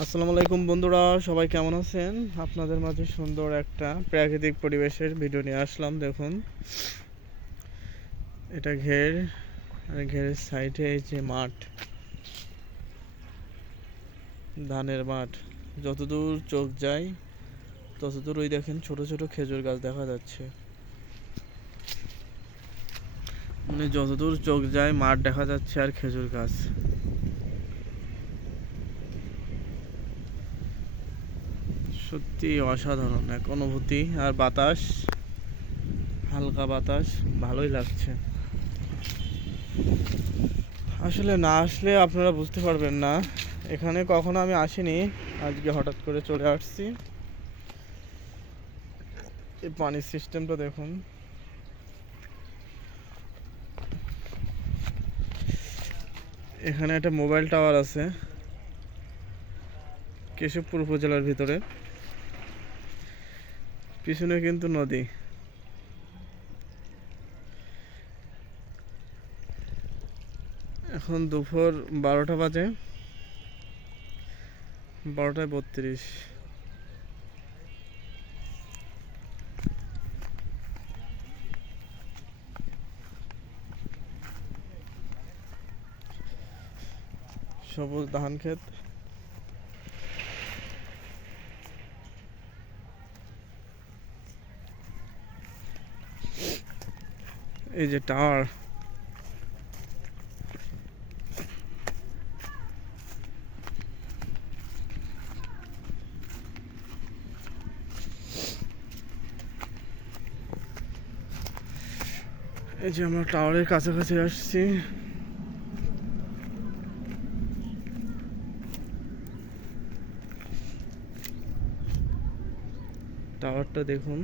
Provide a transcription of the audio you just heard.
আসসালামু আলাইকুম বন্ধুরা, সবাই কেমন আছেন? আপনাদের মাঝে সুন্দর একটা প্রাকৃতিক পরিবেশের ভিডিও নিয়ে আসলাম। দেখুন, এটা ঘের, আর ঘেরের সাইডে এই যে মাঠ, ধানের মাঠ। যতদূর চোখ যায় ততদূর ওই দেখেন ছোট ছোট খেজুর গাছ দেখা যাচ্ছে। মানে যতদূর চোখ যায় মাঠ দেখা যাচ্ছে আর খেজুর গাছ। সত্যি অসাধারণ এক অনুভূতি। আর বাতাস, হালকা বাতাস, ভালোই লাগছে। আসলে না আসলে আপনারা বুঝতে পারবেন না, এখানে কখনো আমি আসিনি, আজকে হঠাৎ করে চলে আসছি। এই পানির সিস্টেমটা দেখুন। এখানে একটা মোবাইল টাওয়ার আছে কেশবপুর উপজেলার ভিতরে, পিছনে কিন্তু নদী। এখন দুপুর 12টা বাজে, 12:32। সবুজ ধান ক্ষেত। এই যে টাওয়ার, এই যে আমরা টাওয়ারের কাছাকাছি আসছি। টাওয়ারটা দেখুন।